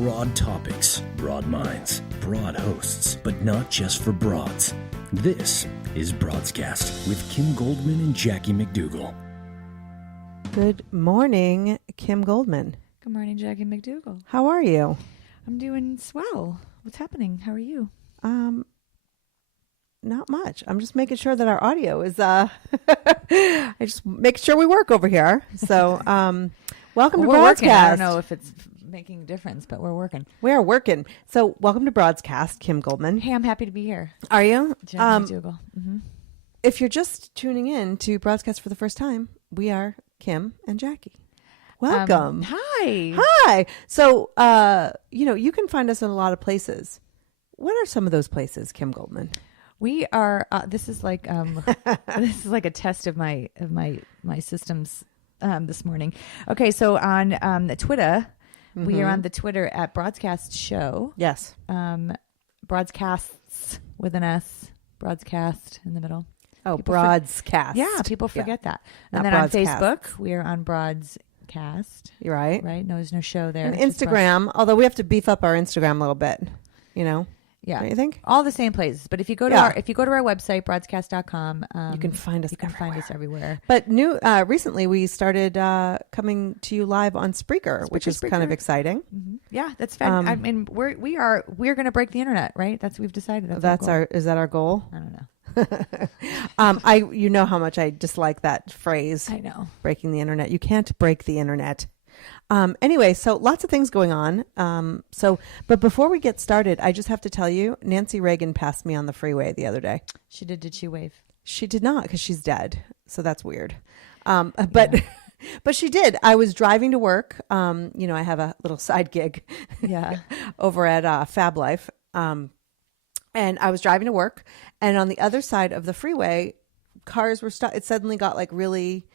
Broad topics, broad minds, broad hosts, but not just for broads. This is Broadscast with Kim Goldman and Jackie McDougall. Good morning, Kim Goldman. Good morning, Jackie McDougall. How are you? I'm doing swell. What's happening? How are you? Not much. I'm just making sure that our audio is I just make sure we work over here. So welcome to Broadscast. I don't know if it's making a difference, but we're working. We are working. So welcome to Broadscast, Kim Goldman. Hey, I'm happy to be here. Are you? Jackie McDougall. Mm-hmm. If you're just tuning in to Broadscast for the first time, we are Kim and Jackie. Welcome. Hi. Hi. So, you can find us in a lot of places. What are some of those places, Kim Goldman? We are. This is like a test of my systems this morning. Okay, so on the Twitter, we are on the Twitter at Broadscast Show. Yes. Broadcasts with an S. Broadscast in the middle. Oh, Broadscast. Yeah, people forget that. And Not then on Broadscasts. Facebook, we are on Broadscast. You're right. Right? No, there's no show there. And Instagram, although we have to beef up our Instagram a little bit, Yeah. Don't you think? All the same places. But if you go to our website, broadscast.com, you can find us find us everywhere. But recently we started coming to you live on Spreaker, which is kind of exciting. Mm-hmm. Yeah, that's fun. I mean, we're going to break the internet, right? We've decided. Is that our goal? I don't know. You know how much I dislike that phrase. I know. Breaking the internet. You can't break the internet. Anyway, so lots of things going on. But before we get started, I just have to tell you, Nancy Reagan passed me on the freeway the other day. She did. Did she wave? She did not, because she's dead. So that's weird. But she did. I was driving to work. I have a little side gig over at Fab Life. And I was driving to work, and on the other side of the freeway, cars were stopped. It suddenly got like really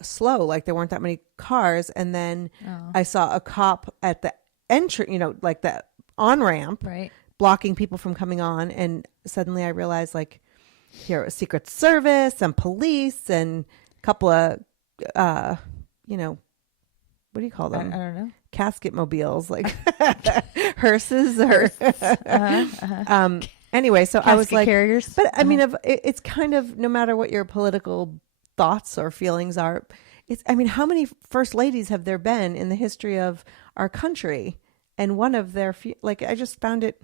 slow, like there weren't that many cars. And then I saw a cop at the entry, like the on-ramp, right, blocking people from coming on. And suddenly I realized, like, here was Secret Service and police and a couple of, what do you call them? I don't know. Casket mobiles, like hearses. Anyway, so I was like, carriers. But I mean, it's kind of, no matter what your political thoughts or feelings are, how many first ladies have there been in the history of our country? And one of their I just found it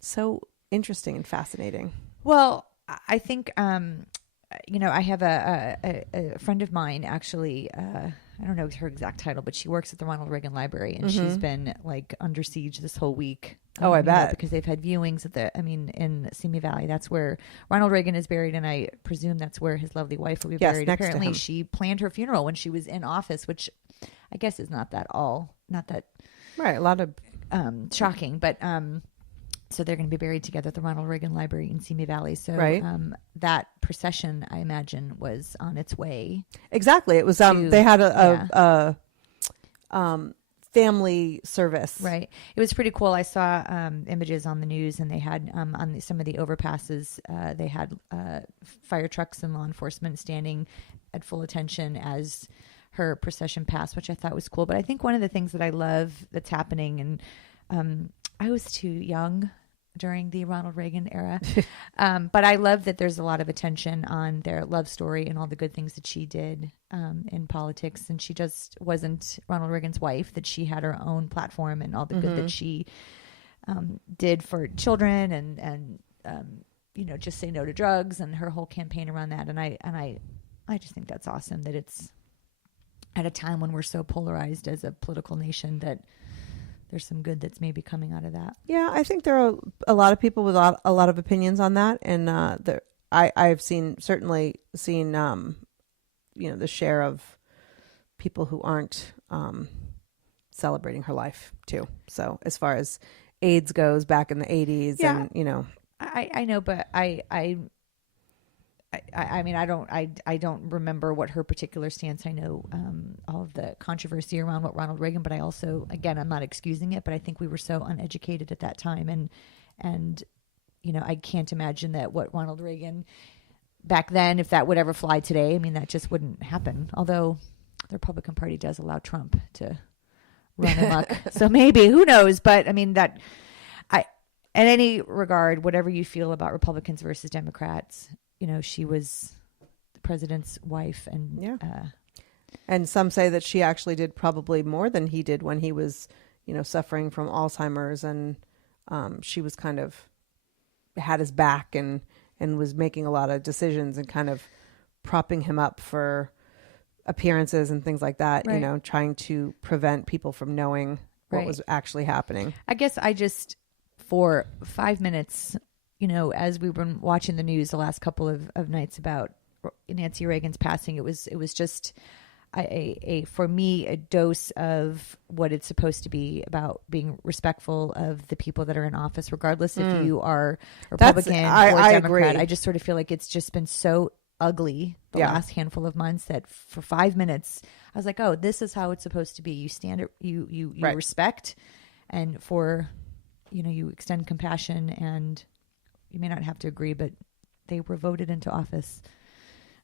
so interesting and fascinating. Well, I think, I have a friend of mine, actually, I don't know her exact title, but she works at the Ronald Reagan Library, and she's been like under siege this whole week. I bet. Because they've had viewings in Simi Valley. That's where Ronald Reagan is buried, and I presume that's where his lovely wife will be buried. Apparently, she planned her funeral when she was in office, which I guess is not that right. A lot of shocking, but so they're going to be buried together at the Ronald Reagan Library in Simi Valley. So that procession, I imagine, was on its way. Exactly. It was. They had a family service. Right. It was pretty cool. I saw images on the news, and they had on some of the overpasses, they had fire trucks and law enforcement standing at full attention as her procession passed, which I thought was cool. But I think one of the things that I love that's happening, and I was too young during the Ronald Reagan era. But I love that there's a lot of attention on their love story and all the good things that she did in politics. And she just wasn't Ronald Reagan's wife, that she had her own platform and all the good that she did for children and just say no to drugs and her whole campaign around that. And I just think that's awesome that it's at a time when we're so polarized as a political nation that there's some good that's maybe coming out of that. Yeah, I think there are a lot of people with a lot of opinions on that, and I've certainly seen the share of people who aren't celebrating her life too. So as far as AIDS goes, back in the 80s, and I know, but I mean, I don't remember what her particular stance. I know all of the controversy around what Ronald Reagan, but I also, again, I'm not excusing it, but I think we were so uneducated at that time, and I can't imagine that what Ronald Reagan back then, if that would ever fly today, I mean, that just wouldn't happen. Although the Republican Party does allow Trump to run amok. So maybe, who knows? But I mean, in any regard, whatever you feel about Republicans versus Democrats, she was the president's wife, and and some say that she actually did probably more than he did when he was, suffering from Alzheimer's, and she was kind of had his back and was making a lot of decisions and kind of propping him up for appearances and things like that, right. Trying to prevent people from knowing what was actually happening. I guess for 5 minutes, as we've been watching the news the last couple of nights about Nancy Reagan's passing, it was just for me a dose of what it's supposed to be about being respectful of the people that are in office, regardless if you are Republican or Democrat. Agree. I just sort of feel like it's just been so ugly the last handful of months that for 5 minutes I was like, oh, this is how it's supposed to be. You stand, you right. respect, and you extend compassion, and you may not have to agree, but they were voted into office.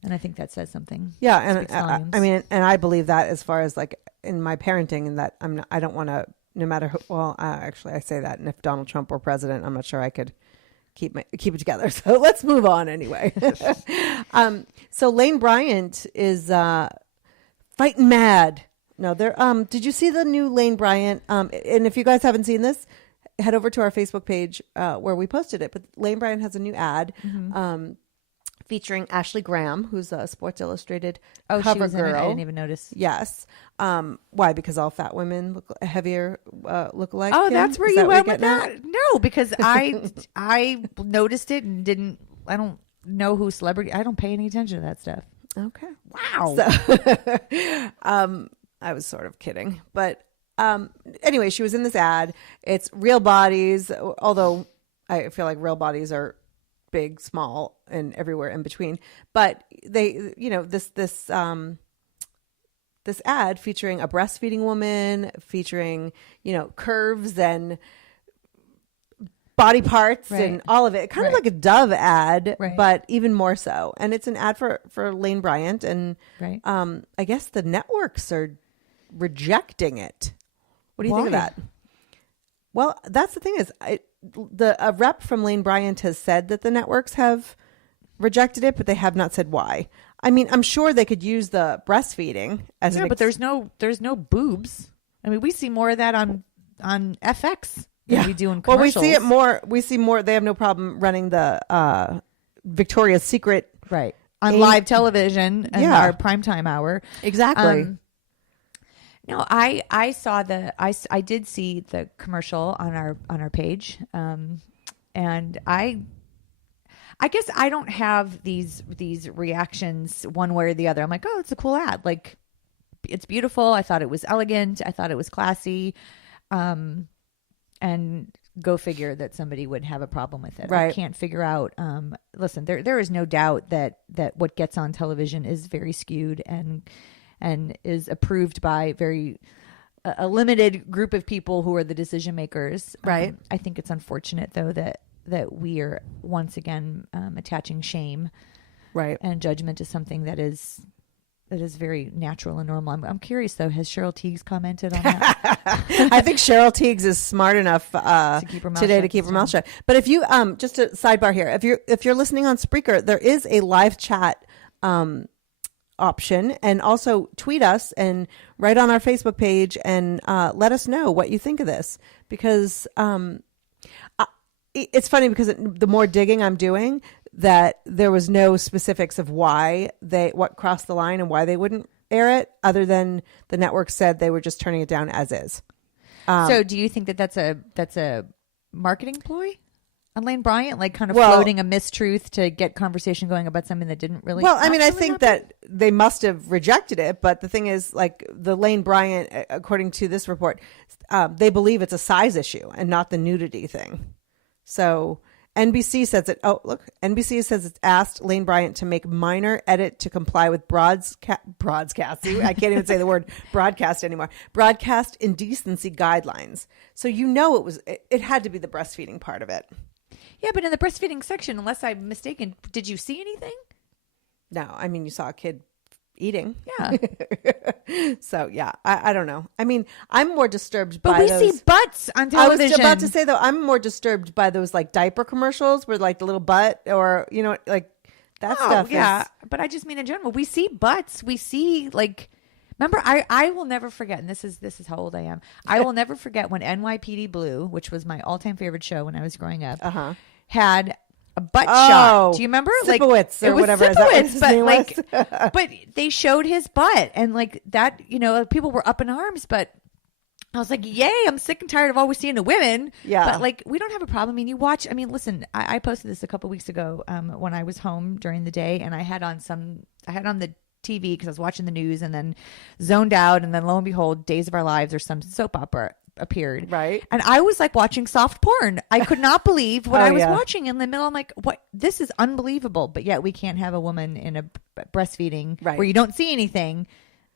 And I think that says something. Yeah. And and I believe that as far as like in my parenting, and that I don't want to, no matter who, actually I say that. And if Donald Trump were president, I'm not sure I could keep it together. So let's move on anyway. So Lane Bryant is fighting mad. No, did you see the new Lane Bryant? And if you guys haven't seen this, head over to our Facebook page where we posted it. But Lane Bryant has a new ad featuring Ashley Graham, who's a Sports Illustrated cover girl. I didn't even notice. Yes. Why? Because all fat women look heavier, look alike. Oh, Kim? that's where you went with that? No, because I noticed it and I don't know who celebrity. I don't pay any attention to that stuff. Okay. Wow. So, I was sort of kidding, but anyway, she was in this ad. It's real bodies, although I feel like real bodies are big, small, and everywhere in between. But they, this ad featuring a breastfeeding woman, featuring, curves and body parts right. and all of it. Kind of like a Dove ad, right. but even more so. And it's an ad for Lane Bryant. And right. I guess the networks are rejecting it. What do you think of that? Well, that's the thing is, a rep from Lane Bryant has said that the networks have rejected it, but they have not said why. I mean, I'm sure they could use the breastfeeding as but there's no boobs. I mean, we see more of that on FX than we do in commercials. Well, we see it more. We see more. They have no problem running the Victoria's Secret right on live television in our primetime hour. Exactly. No, I saw I did see the commercial on our page, and I guess I don't have these reactions one way or the other. I'm like, oh, it's a cool ad. Like, it's beautiful. I thought it was elegant. I thought it was classy, and go figure that somebody would have a problem with it. Right. I can't figure out. Listen, there is no doubt that what gets on television is very skewed and is approved by a limited group of people who are the decision makers. Right. I think it's unfortunate though that we are once again attaching shame, right, and judgment to something that is very natural and normal. I'm curious though, has Cheryl Tiegs commented on that? I think Cheryl Tiegs is smart enough to keep her mouth shut. But if you just a sidebar here, if you're listening on Spreaker, there is a live chat option, and also tweet us and write on our Facebook page and let us know what you think of this, because it's funny because the more digging I'm doing, that there was no specifics of what crossed the line and why they wouldn't air it, other than the network said they were just turning it down as is. So do you think that's a marketing ploy on Lane Bryant, like kind of floating a mistruth to get conversation going about something that didn't really? Well, I mean, I think that they must have rejected it, but the thing is, like, the Lane Bryant, according to this report, they believe it's a size issue and not the nudity thing. So NBC says it. Oh, look, NBC says it's asked Lane Bryant to make minor edit to comply with broadcast. See, I can't even say the word broadcast anymore. Broadcast indecency guidelines. So it had to be the breastfeeding part of it. Yeah, but in the breastfeeding section, unless I'm mistaken, did you see anything? No, I mean, you saw a kid eating. Yeah. So yeah, I don't know. I mean, I'm more disturbed But by we those. see butts on television. I was about to say though, I'm more disturbed by those like diaper commercials where like the little butt or like that stuff. Yeah, but I just mean in general, we see butts. We see like. Remember, I will never forget, and this is how old I am. I will never forget when NYPD Blue, which was my all-time favorite show when I was growing up, had a butt shot. Do you remember? Sipowicz or whatever. Sipowicz, but they showed his butt, and like that, people were up in arms. But I was like, yay! I'm sick and tired of always seeing the women. Yeah, but like we don't have a problem. I mean, you watch. I mean, listen, I posted this a couple weeks ago when I was home during the day, and I had on the TV because I was watching the news and then zoned out, and then lo and behold, Days of Our Lives or some soap opera appeared. Right. And I was like watching soft porn. I could not believe what I was watching in the middle. I'm like, what? This is unbelievable. But yet we can't have a woman in a breastfeeding where you don't see anything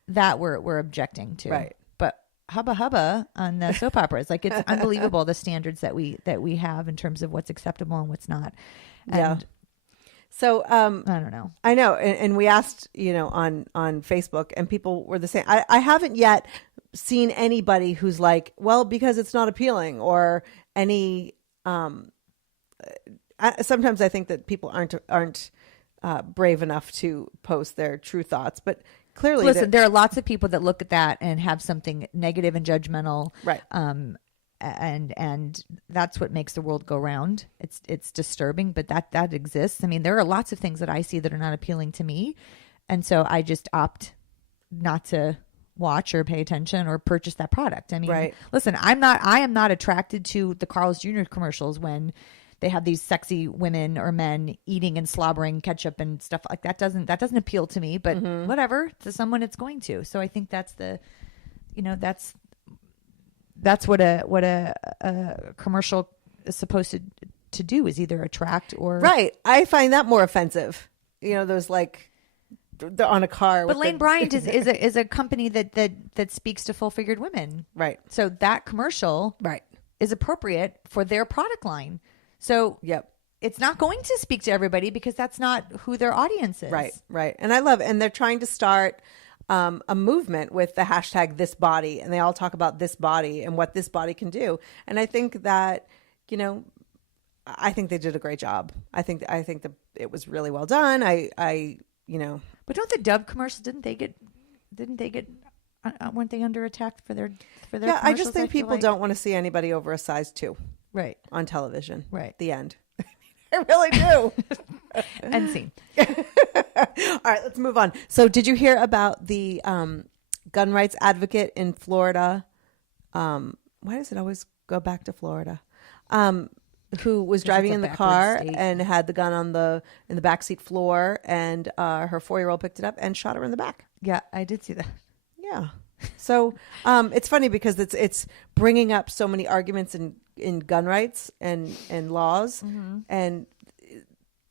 that we're objecting to. Right. But hubba hubba on the soap operas. Like it's unbelievable the standards that we have in terms of what's acceptable and what's not. And so I don't know. I know, and we asked, on Facebook, and people were the same. I haven't yet seen anybody who's like, well, because it's not appealing, or any. Sometimes I think that people aren't brave enough to post their true thoughts, but clearly, listen, there are lots of people that look at that and have something negative and judgmental, right? And that's what makes the world go round. It's disturbing, but that exists. I mean, there are lots of things that I see that are not appealing to me, and so I just opt not to watch or pay attention or purchase that product. I mean, listen, I am not attracted to the Carl's Jr. commercials when they have these sexy women or men eating and slobbering ketchup and stuff like that. That doesn't appeal to me, but whatever, to someone it's going to. So I think that's that's what a commercial is supposed to do, is either attract or right. I find that more offensive. Those like they're on a car. But Lane Bryant is a company that speaks to full-figured women, right? So that commercial is appropriate for their product line. So it's not going to speak to everybody because that's not who their audience is. Right. And I love, and they're trying to start a movement with the hashtag this body, and they all talk about this body and what this body can do. And I think that, I think they did a great job. I think that it was really well done. But don't the Dove commercials, didn't they get weren't they under attack for their yeah, I just think people don't want to see anybody over a size 2 on television. Right. The end. I really do. End scene. All right, let's move on. So did you hear about the gun rights advocate in Florida? Why does it always go back to Florida? Who was driving in the car and had the gun in the backseat floor, and her 4-year-old picked it up and shot her in the back. Yeah, I did see that. Yeah. So it's funny because it's bringing up so many arguments in gun rights and laws, and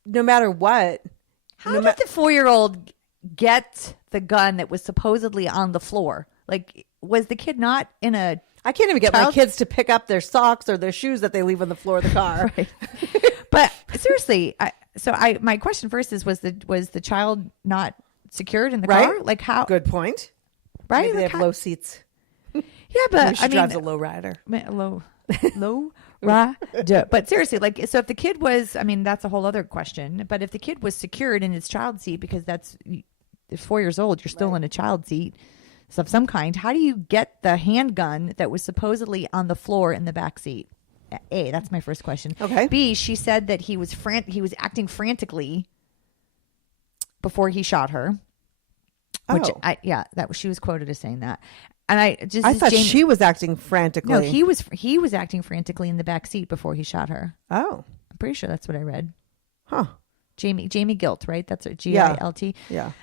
no matter what. How did the 4-year-old get the gun that was supposedly on the floor? Like, was the kid not in a... I can't even get my kids to pick up their socks or their shoes that they leave on the floor of the car. Right. But seriously, my question first is, was the child not secured in the car? Like how? Good point. Right? Maybe they have low seats. Yeah, but she drives a low rider. Low rider. But seriously, like, so if the kid was, I mean, that's a whole other question. But if the kid was secured in his child seat, because that's 4 years old, you're still in a child seat of some kind. How do you get the handgun that was supposedly on the floor in the back seat? A, that's my first question. Okay. B, she said that he was acting frantically before he shot her. Which she was quoted as saying that. And I thought she was acting frantically. No, he was acting frantically in the back seat before he shot her. Oh. I'm pretty sure that's what I read. Huh. Jamie Gilt, right? That's a Gilt. Yeah.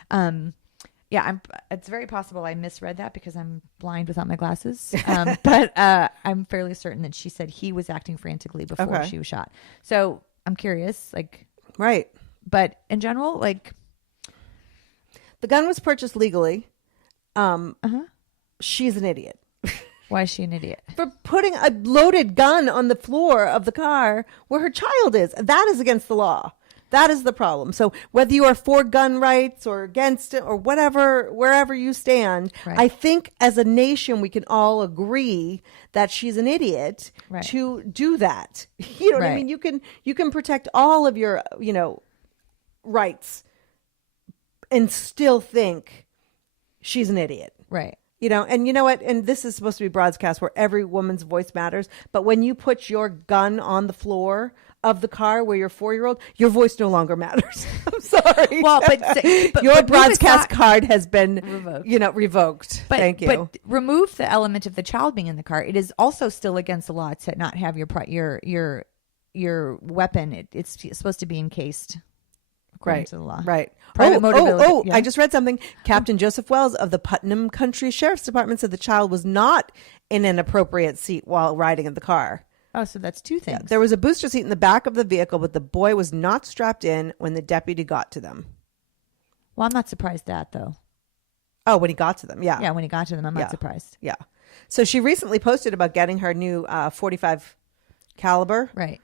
Yeah, it's very possible I misread that because I'm blind without my glasses. But I'm fairly certain that she said he was acting frantically before she was shot. So I'm curious, like, right. But in general, like, the gun was purchased legally. She's an idiot. Why is she an idiot? For putting a loaded gun on the floor of the car where her child is. That is against the law. That is the problem. So whether you are for gun rights or against it or whatever, wherever you stand, I think as a nation, we can all agree that she's an idiot to do that. You know what I mean? You can protect all of your, rights and still think she's an idiot. Right. And you know what? And this is supposed to be Broadscast where every woman's voice matters. But when you put your gun on the floor of the car where your 4-year-old, your voice no longer matters. I'm sorry. Well, but your Broadscast card has been revoked. Thank you. But remove the element of the child being in the car. It is also still against the law to not have your weapon. It's supposed to be encased. According to the law. Right. Yeah. I just read something. Captain Joseph Wells of the Putnam Country Sheriff's Department said the child was not in an appropriate seat while riding in the car. Oh, so that's two things. Yeah, there was a booster seat in the back of the vehicle, but the boy was not strapped in when the deputy got to them. Well, I'm not surprised that, though. Oh, when he got to them, yeah. Yeah, when he got to them, I'm not surprised. Yeah. So she recently posted about getting her new .45 caliber. Right.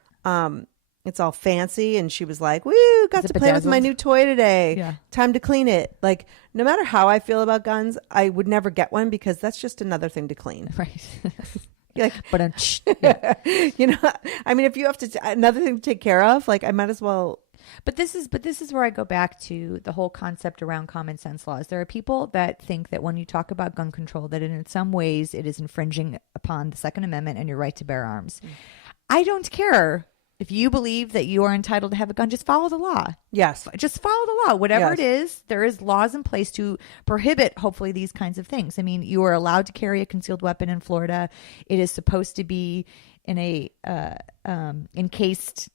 It's all fancy, and she was like, woo, got to play with my new toy today. Yeah. Time to clean it. Like, no matter how I feel about guns, I would never get one because that's just another thing to clean. Right. Like, but I mean, if you have another thing to take care of, like, I might as well. But this is where I go back to the whole concept around common sense laws. There are people that think that when you talk about gun control, that in some ways it is infringing upon the Second Amendment and your right to bear arms. I don't care. If you believe that you are entitled to have a gun, just follow the law. Yes. Just follow the law. Whatever it is, there is laws in place to prohibit, hopefully, these kinds of things. I mean, you are allowed to carry a concealed weapon in Florida. It is supposed to be in a encased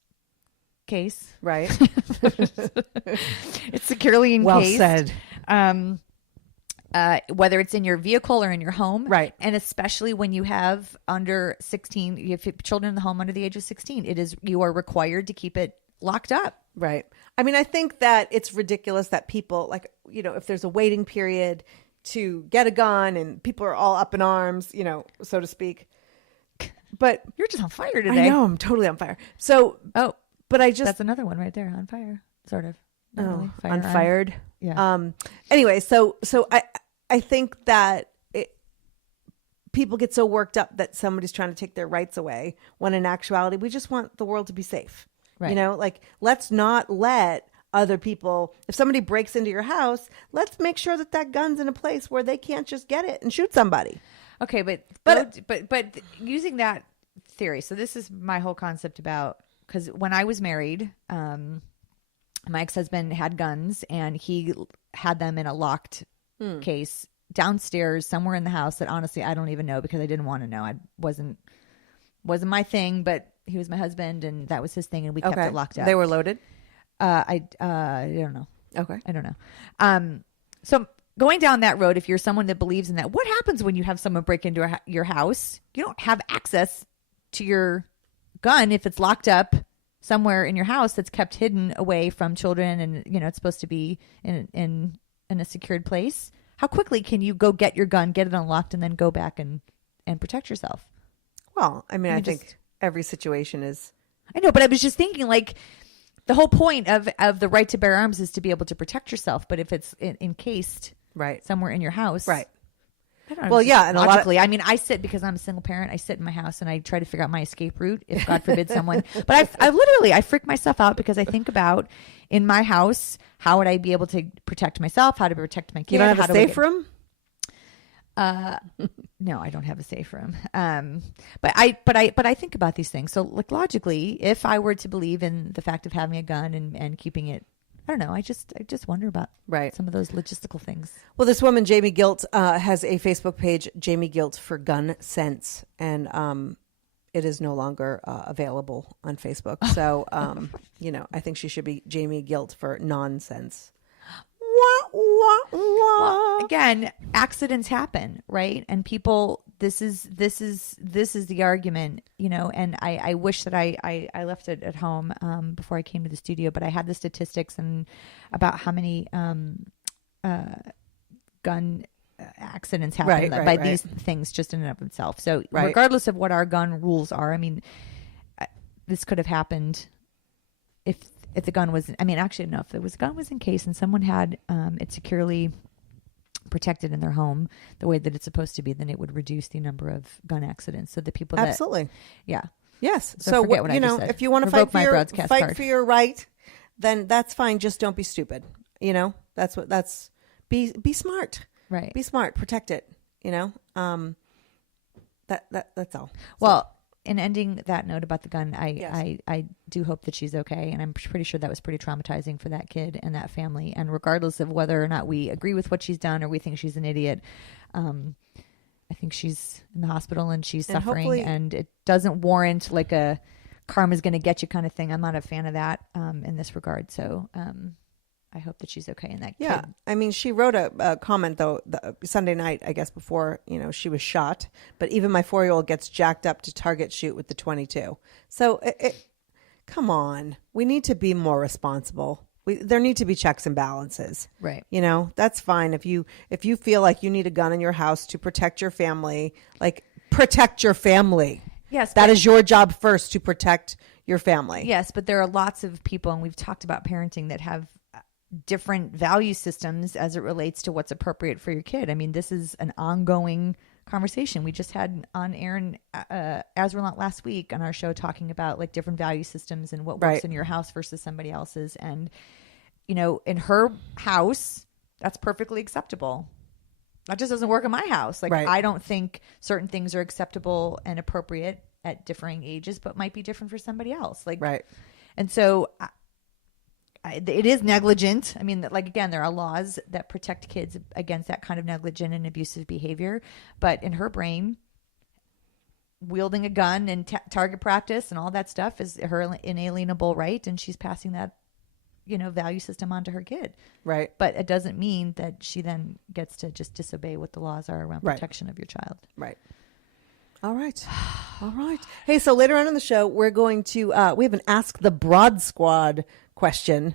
case. Right. It's securely encased. Well said. Whether it's in your vehicle or in your home. Right. And especially when you have under 16, you have children in the home under the age of 16, you are required to keep it locked up. Right. I mean, I think that it's ridiculous that people, like, if there's a waiting period to get a gun and people are all up in arms, so to speak. But you're just on fire today. I know, I'm totally on fire. So, but that's another one right there, on fire, sort of. Really. On fired. Yeah. Anyway, so I think that people get so worked up that somebody's trying to take their rights away when in actuality, we just want the world to be safe. Right. Like, let's not let other people, if somebody breaks into your house, let's make sure that gun's in a place where they can't just get it and shoot somebody. Okay. But using that theory. So this is my whole concept about, because when I was married, my ex-husband had guns and he had them in a locked case downstairs somewhere in the house that honestly I don't even know because I didn't want to know. I wasn't my thing, but he was my husband and that was his thing and we kept it locked up. They were loaded? I don't know. Okay. I don't know. So going down that road, if you're someone that believes in that, what happens when you have someone break into your house? You don't have access to your gun if it's locked up somewhere in your house that's kept hidden away from children and it's supposed to be in a secured place. How quickly can you go get your gun, get it unlocked, and then go back and protect yourself? Well, I mean, I think every situation is. I know, but I was just thinking, like, the whole point of the right to bear arms is to be able to protect yourself. But if it's encased somewhere in your house, right? I don't know. Well, yeah, and logically, I mean, I sit because I'm a single parent. I sit in my house and I try to figure out my escape route if God forbid someone. But I literally freak myself out because I think about in my house, how would I be able to protect myself? How to protect my kid? You don't have a safe room? No, I don't have a safe room. But I think about these things. So, like, logically, if I were to believe in the fact of having a gun and keeping it, I don't know. I just wonder about some of those logistical things. Well, this woman, Jamie Gilt, has a Facebook page, Jamie Gilt for Gun Sense, and it is no longer available on Facebook. So, I think she should be Jamie Gilt for Nonsense. Well, again, accidents happen, right? And people, this is the argument, and I wish that I left it at home before I came to the studio, but I had the statistics and about how many gun accidents happen by these things just in and of itself. So regardless of what our gun rules are, I mean, this could have happened if if the gun was, I mean, actually, no, if the gun was encased and someone had it securely protected in their home the way that it's supposed to be, then it would reduce the number of gun accidents. So the people that, absolutely, yeah, yes. So forget what I just said. If you want to Revoke fight my for broadcast card. for your right, then that's fine. Just don't be stupid. Be smart. Right. Be smart. Protect it. That's all. Well, in ending that note about the gun, I do hope that she's okay. And I'm pretty sure that was pretty traumatizing for that kid and that family. And regardless of whether or not we agree with what she's done or we think she's an idiot, I think she's in the hospital and she's suffering, and it doesn't warrant like a karma's going to get you kind of thing. I'm not a fan of that in this regard. So I hope that she's okay. And that kid. I mean, she wrote a comment though Sunday night, I guess, before she was shot. But even my 4-year-old gets jacked up to target shoot with the .22. So come on, we need to be more responsible. There need to be checks and balances. Right. That's fine if you feel like you need a gun in your house to protect your family. Like, protect your family. Yes, that is your job first, to protect your family. Yes, but there are lots of people, and we've talked about parenting, that have different value systems as it relates to what's appropriate for your kid. I mean, this is an ongoing conversation. We just had on Aaron Azralant last week on our show talking about like different value systems and what works in your house versus somebody else's. And, in her house, that's perfectly acceptable. That just doesn't work in my house. Like, I don't think certain things are acceptable and appropriate at differing ages, but might be different for somebody else. Like, right. And so it is negligent. I mean, like, again, there are laws that protect kids against that kind of negligent and abusive behavior. But in her brain, wielding a gun and target practice and all that stuff is her inalienable right. And she's passing that, value system onto her kid. Right. But it doesn't mean that she then gets to just disobey what the laws are around protection of your child. Right. All right. All right. Hey, so later on in the show, we're going to, we have an Ask the Broad Squad question,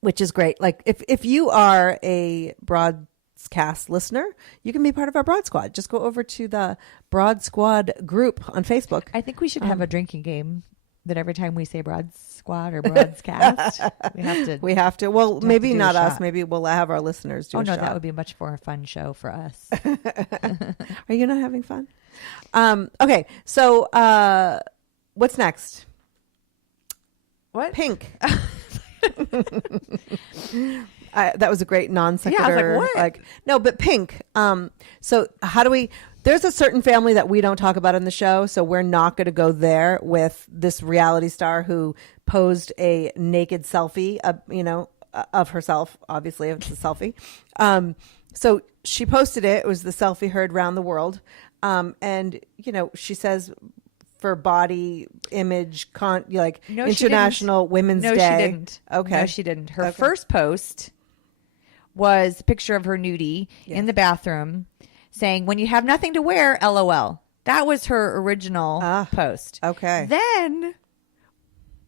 which is great. Like, if you are a Broadcast listener, you can be part of our Broad Squad. Just go over to the Broad Squad group on Facebook. I think we should have a drinking game that every time we say Broad Squad or Broadscast, we have to. Well, maybe not us. Maybe we'll have our listeners do a shot. That would be a much more fun show for us. Are you not having fun? Okay, so what's next? What? Pink. That was a great non sequitur. Yeah, I was like, what? No, but Pink. So how do we? There's a certain family that we don't talk about in the show, so we're not going to go there with this reality star who posed a naked selfie, of herself. Obviously, it's a selfie. So she posted it. It was the selfie heard around the world, and she says, for body image, International Women's Day. No, she didn't. Okay, no, she didn't. Her first post was a picture of her nudie in the bathroom, saying, "When you have nothing to wear, LOL." That was her original post. Okay. Then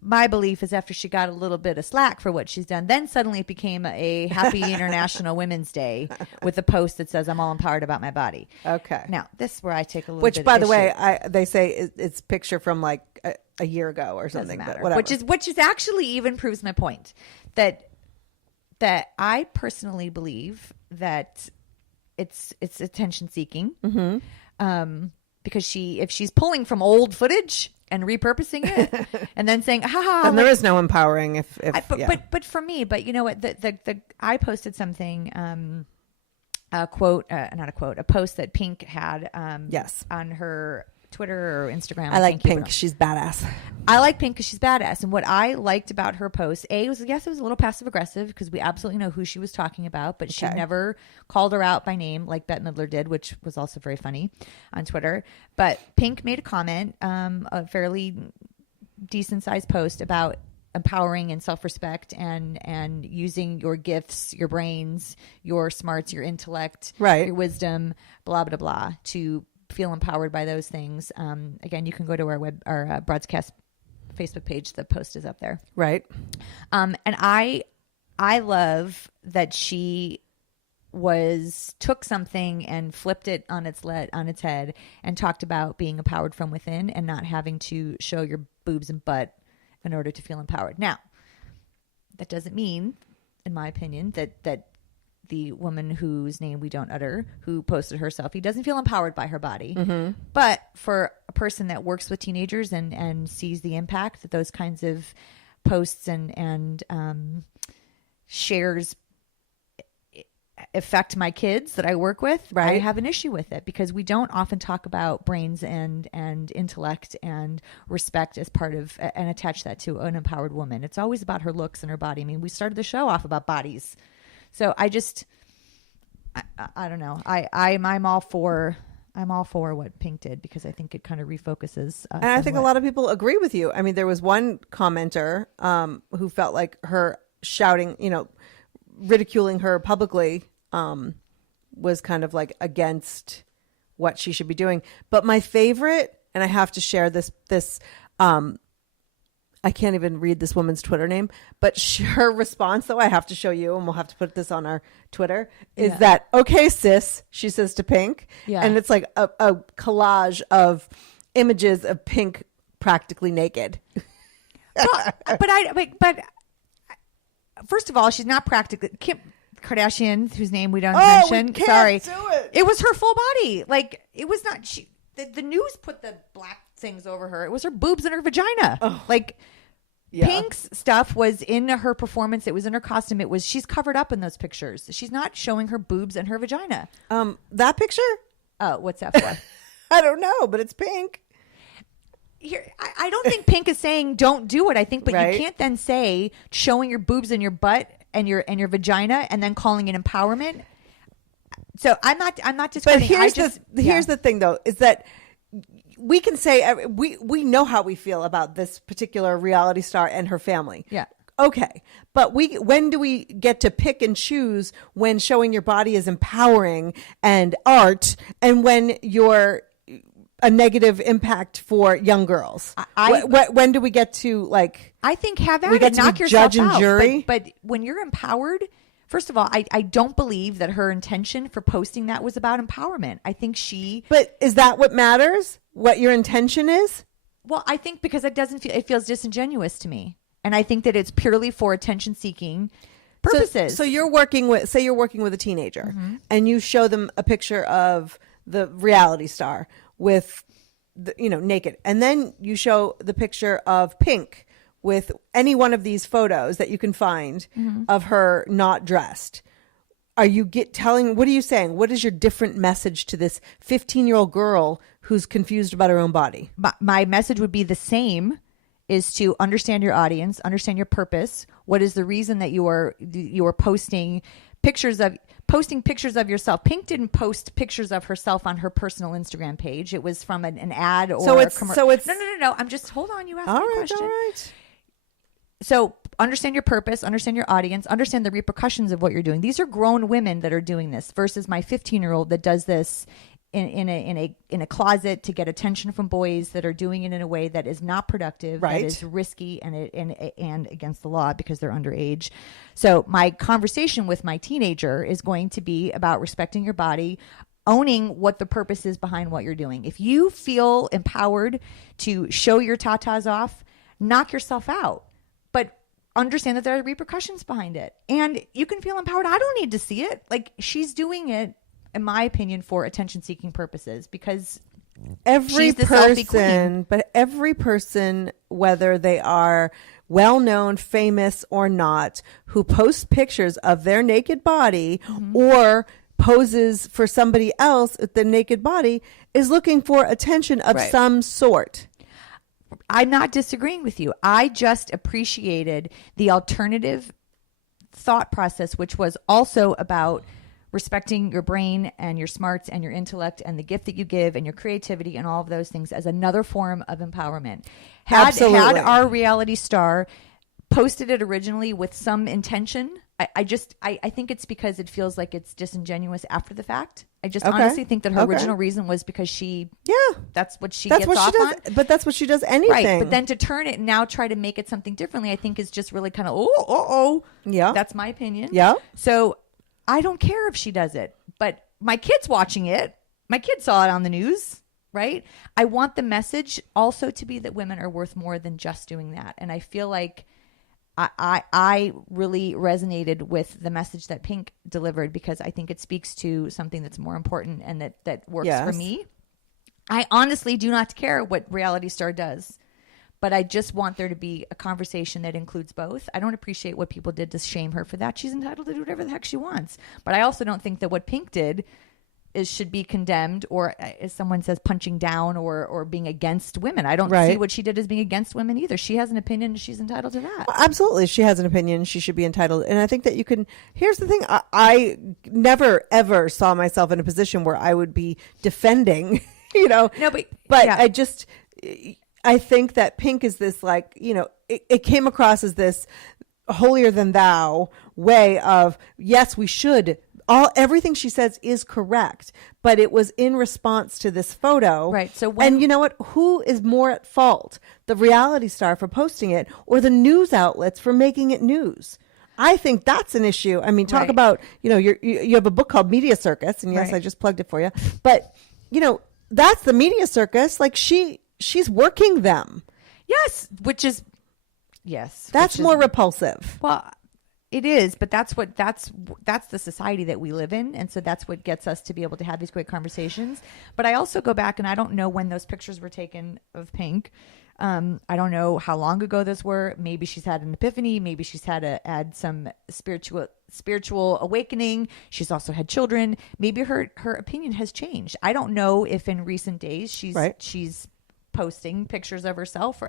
my belief is after she got a little bit of slack for what she's done, then suddenly it became a happy International Women's Day with a post that says, "I'm all empowered about my body." Okay. Now, this is where I take a little bit of by the issue. way, they say it's a picture from like a year ago or something. Doesn't matter. But whatever. Which is actually even proves my point that I personally believe that it's attention seeking. Mm-hmm. Because if she's pulling from old footage and repurposing it and then saying, haha. And there is no empowering but for me, but you know what, I posted something, a post that Pink had, on her Twitter or Instagram. I like Pink. She's badass. I like Pink because she's badass. And what I liked about her post, was, yes, it was a little passive aggressive because we absolutely know who she was talking about, but she never called her out by name like Bette Midler did, which was also very funny on Twitter. But Pink made a comment, a fairly decent sized post about empowering and self-respect and using your gifts, your brains, your smarts, your intellect, your wisdom, blah, blah, blah, to feel empowered by those things. Again, you can go to our Broadcast Facebook page. The post is up there. Right. And I love that she took something and flipped it on its head and talked about being empowered from within and not having to show your boobs and butt in order to feel empowered. Now, that doesn't mean, in my opinion, that the woman whose name we don't utter, who posted her selfie, doesn't feel empowered by her body. But for a person that works with teenagers and sees the impact that those kinds of posts and shares affect my kids that I work with, I have an issue with it, because we don't often talk about brains and intellect and respect as part of, and attach that to an empowered woman. It's always about her looks and her body. I mean, we started the show off about bodies. So I don't know. I'm all for what Pink did, because I think it kind of refocuses. And I think a lot of people agree with you. I mean, there was one commenter who felt like her shouting, ridiculing her publicly was kind of like against what she should be doing. But my favorite, and I have to share this I can't even read this woman's Twitter name, but her response, though, I have to show you, and we'll have to put this on our Twitter, is that, okay, sis, she says to Pink. Yeah. And it's like a collage of images of Pink practically naked. But first of all, she's not practically... Kim Kardashian, whose name we don't mention. Sorry. It was her full body. Like, it was not... The news put the black things over her. It was her boobs and her vagina. Pink's stuff was in her performance. It was in her costume. She's covered up in those pictures. She's not showing her boobs and her vagina. That picture? Oh, what's that for? I don't know, but it's Pink. Here, I don't think Pink is saying don't do it. I think, but you can't then say showing your boobs and your butt and your vagina and then calling it empowerment. So I'm not just. But here's the thing, though, is that we can say we know how we feel about this particular reality star and her family. Yeah. Okay, but when do we get to pick and choose when showing your body is empowering and art, and when you're a negative impact for young girls? When do we get to, like? I think have at it, knock yourself judge and out. jury. But when you're empowered, first of all, I don't believe that her intention for posting that was about empowerment. I think she. But is that what matters? What your intention is? Well, I think because it feels disingenuous to me, and I think that it's purely for attention-seeking purposes. So you're working with a teenager, and you show them a picture of the reality star with naked, and then you show the picture of Pink with any one of these photos that you can find of her not dressed. Are you what are you saying? What is your different message to this 15-year-old girl who's confused about her own body? My message would be the same, is to understand your audience, understand your purpose. What is the reason that you are posting pictures of yourself? Pink didn't post pictures of herself on her personal Instagram page. It was from an ad or a commercial. No. I'm just, hold on. You asked me a question. All right. So understand your purpose, understand your audience, understand the repercussions of what you're doing. These are grown women that are doing this versus my 15-year-old that does this in a closet to get attention from boys that are doing it in a way that is not productive, that is risky and against the law because they're underage. So my conversation with my teenager is going to be about respecting your body, owning what the purpose is behind what you're doing. If you feel empowered to show your tatas off, knock yourself out. But understand that there are repercussions behind it. And you can feel empowered. I don't need to see it. Like, she's doing it, in my opinion, for attention-seeking purposes, because she's the selfie queen. But every person, whether they are well-known, famous or not, who posts pictures of their naked body or poses for somebody else with the naked body, is looking for attention of some sort. I'm not disagreeing with you. I just appreciated the alternative thought process, which was also about respecting your brain and your smarts and your intellect and the gift that you give and your creativity and all of those things as another form of empowerment. Had our reality star posted it originally with some intention, I think it's because it feels like it's disingenuous after the fact. I just honestly think that her original reason was because that's what she gets off on. But that's what she does anything. Right. But then to turn it and now try to make it something differently, I think is just really kind of, Yeah. That's my opinion. Yeah. So I don't care if she does it, but my kid's watching it. My kid saw it on the news. right? I want the message also to be that women are worth more than just doing that. And I feel like I really resonated with the message that Pink delivered because I think it speaks to something that's more important and that works for me. I honestly do not care what reality star does, but I just want there to be a conversation that includes both. I don't appreciate what people did to shame her for that. She's entitled to do whatever the heck she wants. But I also don't think that what Pink did should be condemned, or as someone says, punching down or being against women. I don't see what she did as being against women either. She has an opinion. She's entitled to that. Well, absolutely. She has an opinion. She should be entitled. And I think that you can, here's the thing. I never, ever saw myself in a position where I would be defending, No, but yeah. I think that Pink is this it came across as this holier than thou way of, yes, we should. Everything she says is correct, but it was in response to this photo. Right. So and you know what? Who is more at fault? The reality star for posting it or the news outlets for making it news? I think that's an issue. I mean, talk about, you have a book called Media Circus, and yes, I just plugged it for you. But, that's the media circus. Like she's working them. Yes. Which is, yes. That's more repulsive. Well, it is, but that's the society that we live in. And so that's what gets us to be able to have these great conversations. But I also go back and I don't know when those pictures were taken of Pink. I don't know how long ago those were. Maybe she's had an epiphany. Maybe she's had some spiritual awakening. She's also had children. Maybe her opinion has changed. I don't know if in recent days she's posting pictures of herself. Or,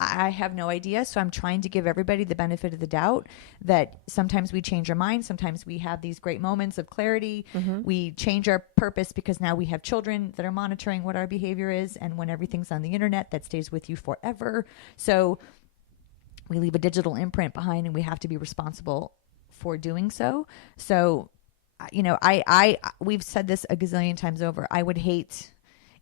I have no idea. So I'm trying to give everybody the benefit of the doubt that sometimes we change our minds. Sometimes we have these great moments of clarity. Mm-hmm. We change our purpose because now we have children that are monitoring what our behavior is. And when everything's on the internet, that stays with you forever. So we leave a digital imprint behind and we have to be responsible for doing so. So, we've said this a gazillion times over. I would hate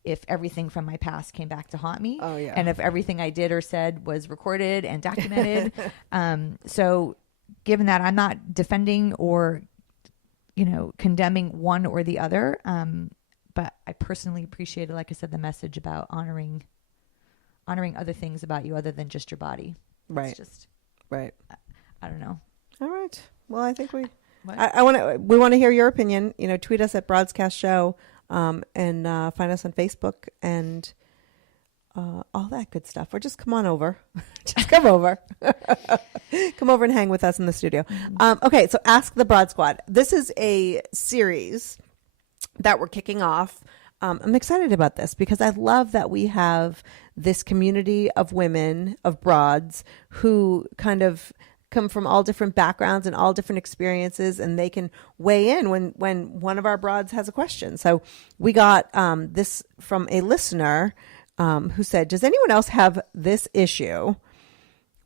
if everything from my past came back to haunt me. Oh, yeah. And if everything I did or said was recorded and documented. So given that I'm not defending or, condemning one or the other, but I personally appreciated, like I said, the message about honoring other things about you other than just your body. Right. It's just, right. I don't know. All right. Well, I think we want to hear your opinion. Tweet us at Broadscast Show. And find us on Facebook and all that good stuff. Or just come on over. Just come over. Come over and hang with us in the studio. Okay, so Ask the Broad Squad. This is a series that we're kicking off. I'm excited about this because I love that we have this community of women, of broads, who kind of come from all different backgrounds and all different experiences, and they can weigh in when one of our broads has a question. So we got this from a listener who said, does anyone else have this issue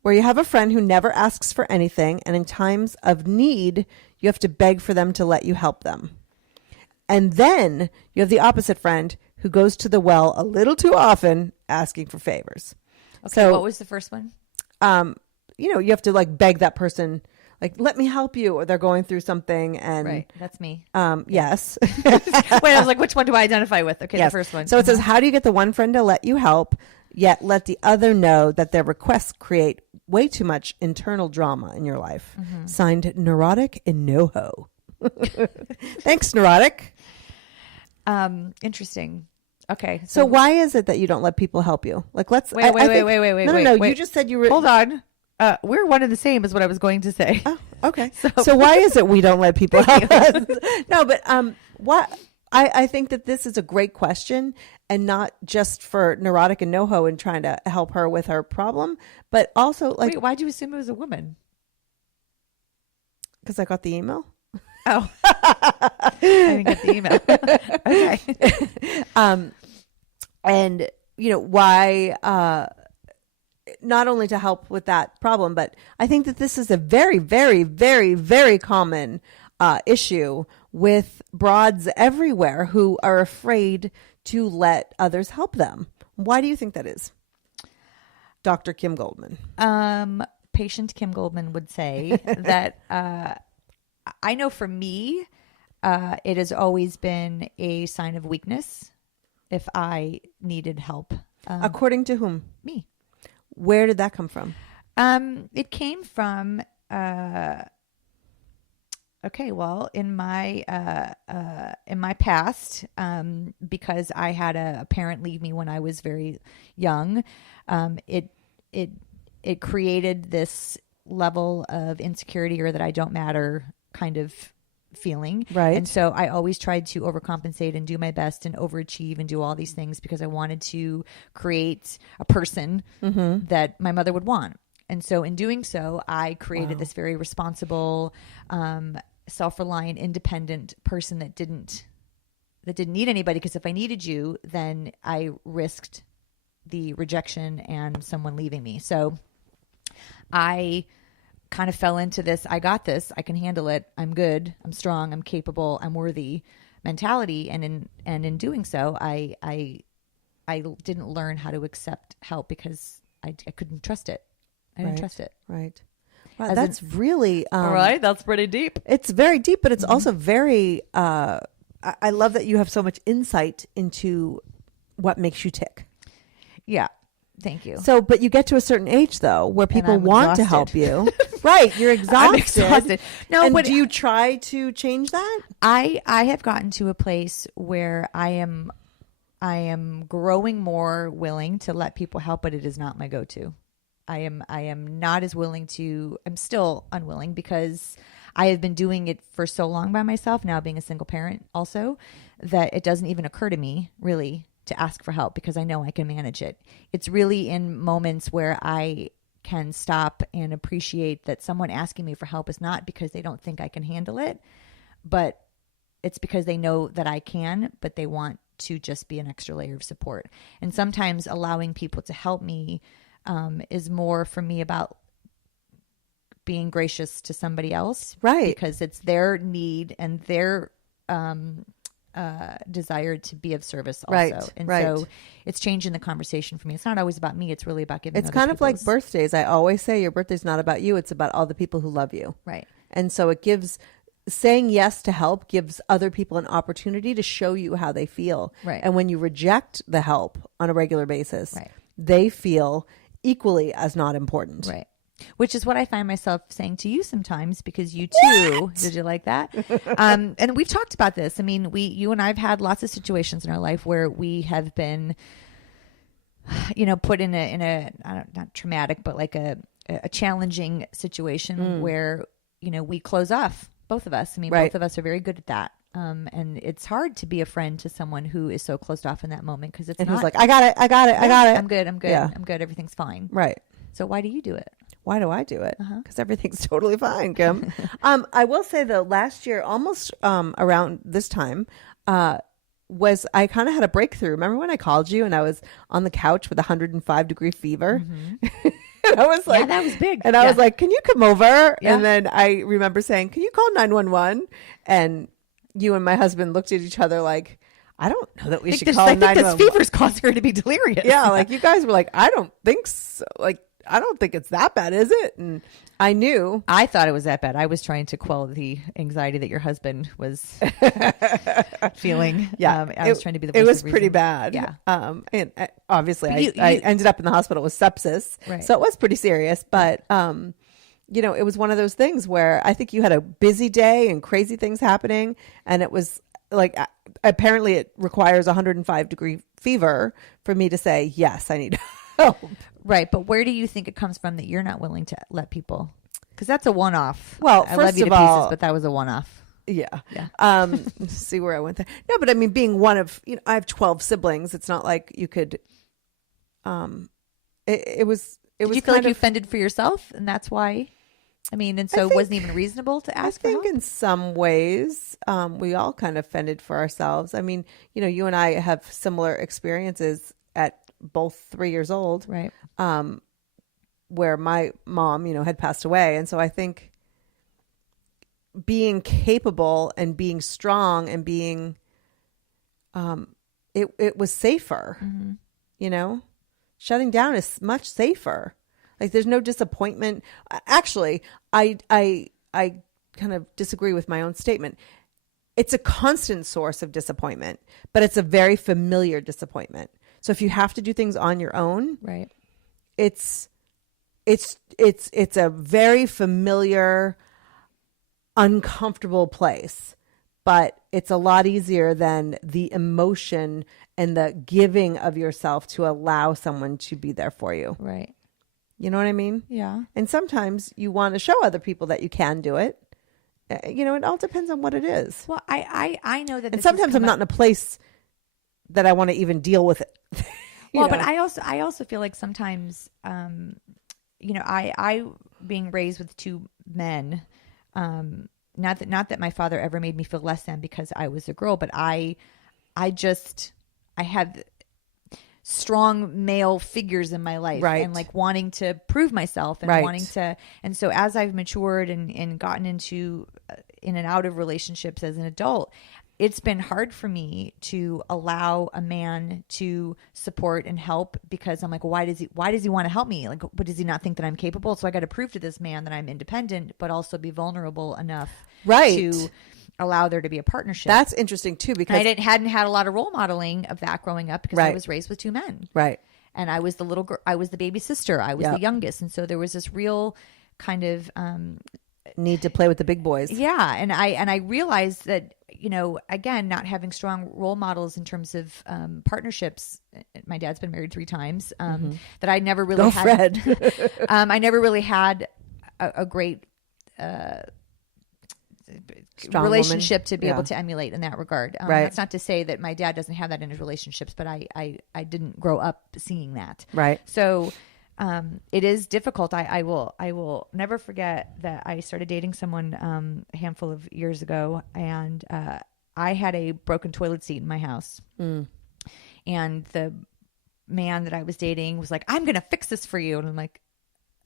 where you have a friend who never asks for anything, and in times of need, you have to beg for them to let you help them? And then you have the opposite friend who goes to the well a little too often asking for favors. Okay, so what was the first one? You have to beg that person, let me help you, or they're going through something. And right, that's me. Yes. Wait, I was like, which one do I identify with? Okay, yes. The first one. So it says, how do you get the one friend to let you help, yet let the other know that their requests create way too much internal drama in your life? Mm-hmm. Signed, Neurotic in NoHo. Thanks, Neurotic. Interesting. Okay. So why is it that you don't let people help you? Wait. No. You just said you were. Hold on. We're one and the same is what I was going to say. Oh, okay. So why is it we don't let people help us? No, but what I think that this is a great question, and not just for Neurotic and NoHo and trying to help her with her problem, but also wait, why'd you assume it was a woman? Because I got the email. Oh, I didn't get the email. Okay. And why? Not only to help with that problem, but I think that this is a very, very, very, very common issue with broads everywhere who are afraid to let others help them. Why do you think that is? Dr. Kim Goldman. Patient Kim Goldman would say that I know for me, it has always been a sign of weakness if I needed help. According to whom? Me. Where did that come from? It came from, okay, well, in my past, because I had a parent leave me when I was very young, it created this level of insecurity, or that I don't matter kind of feeling. Right. And so I always tried to overcompensate and do my best and overachieve and do all these things because I wanted to create a person that my mother would want. And so in doing so, I created this very responsible, self-reliant, independent person that didn't need anybody, because if I needed you, then I risked the rejection and someone leaving me. So I kind of fell into this, I got this, I can handle it, I'm good, I'm strong, I'm capable, I'm worthy mentality. And in doing so, I didn't learn how to accept help because I couldn't trust it. I didn't trust it. Right. Wow, that's really right. That's pretty deep. It's very deep, but it's also very. I love that you have so much insight into what makes you tick. Yeah. Thank you. So, but you get to a certain age though, where people I'm want to help you. Right. You're exhausted. I'm exhausted. No, and but do you try to change that? I have gotten to a place where I am growing more willing to let people help, but it is not my go-to. I am not as willing to. I'm still unwilling because I have been doing it for so long by myself. Now being a single parent, also, that it doesn't even occur to me really to ask for help because I know I can manage it. It's really in moments where I can stop and appreciate that someone asking me for help is not because they don't think I can handle it, but it's because they know that I can, but they want to just be an extra layer of support. And sometimes allowing people to help me is more for me about being gracious to somebody else. Right. Because it's their need and their desire to be of service also. Right, And right. so it's changing the conversation for me. It's not always about me. It's really about giving It's other kind of like people's- birthdays. I always say your birthday's not about you. It's about all the people who love you. Right. And so it gives, saying yes to help gives other people an opportunity to show you how they feel. Right. And when you reject the help on a regular basis, Right. they feel equally as not important. Right. Which is what I find myself saying to you sometimes, because you too, did you like that? And we've talked about this. I mean, you and I have had lots of situations in our life where we have been, put in a not traumatic, but like a challenging situation where, we close off, both of us. I mean, Right. both of us are very good at that. And it's hard to be a friend to someone who is so closed off in that moment because it's And not who's like, I got it. I'm good. Yeah. I'm good. Everything's fine. Right. So why do you do it? Why do I do it? Because everything's totally fine, Kim. I will say though, last year, almost around this time, was I kind of had a breakthrough. Remember when I called you and I was on the couch with 105-degree fever? And I was like, Yeah, that was big. And I was like, can you come over? Yeah. And then I remember saying, can you call 911? And you and my husband looked at each other like, I don't know that we should call I think 911. this fever's causing her to be delirious. Yeah, like you guys were like, I don't think so. Like, I don't think it's that bad, is it? And I knew. I thought it was that bad. I was trying to quell the anxiety that your husband was feeling. Yeah, I was trying to be the voice It was of pretty reason. Yeah. And obviously, I ended up in the hospital with sepsis, Right. so it was pretty serious. But it was one of those things where I think you had a busy day and crazy things happening, and it was like apparently it requires 105-degree fever for me to say yes, I need help. Right, but where do you think it comes from that you're not willing to let people? Because that's a one-off. Well, I first love you of to pieces, all- but that was a one-off. Yeah. Yeah. See where I went there. No, but I mean, being one of, I have 12 siblings. It's not like you could, it was Did you feel like you fended for yourself, and that's why? I mean, and so it wasn't even reasonable to ask for I help? think in some ways, we all kind of fended for ourselves. I mean, you and I have similar experiences at both 3 years old, Right. where my mom, had passed away. And so I think being capable and being strong and being, it was safer, shutting down is much safer. Like there's no disappointment. Actually, I kind of disagree with my own statement. it's a constant source of disappointment, but it's a very familiar disappointment. So if you have to do things on your own, right, it's a very familiar, uncomfortable place, but it's a lot easier than the emotion and the giving of yourself to allow someone to be there for you. right. You know what I mean? Yeah. And sometimes you want to show other people that you can do it. It all depends on what it is. Well, I know that, and sometimes I'm not in a place that I want to even deal with it. But I also feel like sometimes, I being raised with two men, not that my father ever made me feel less than because I was a girl, but I had strong male figures in my life, right, and like wanting to prove myself and right, wanting to, and so as I've matured and gotten into in and out of relationships as an adult, it's been hard for me to allow a man to support and help because I'm like, well, why does he want to help me? Like, but does he not think that I'm capable? So I got to prove to this man that I'm independent, but also be vulnerable enough, right, to allow there to be a partnership. That's interesting too, because I hadn't had a lot of role modeling of that growing up because right, I was raised with two men, right, and I was the little girl, I was the baby sister, I was yep, the youngest, and so there was this real kind of need to play with the big boys. Yeah, and I realized that, again, not having strong role models in terms of partnerships. My dad's been married 3 times. That I never really had. Fred. I never really had a great strong relationship woman to be able to emulate in that regard. Right. That's not to say that my dad doesn't have that in his relationships, but I didn't grow up seeing that. Right. So it is difficult. I will never forget that I started dating someone a handful of years ago, and I had a broken toilet seat in my house. And the man that I was dating was like, "I'm going to fix this for you." And I'm like,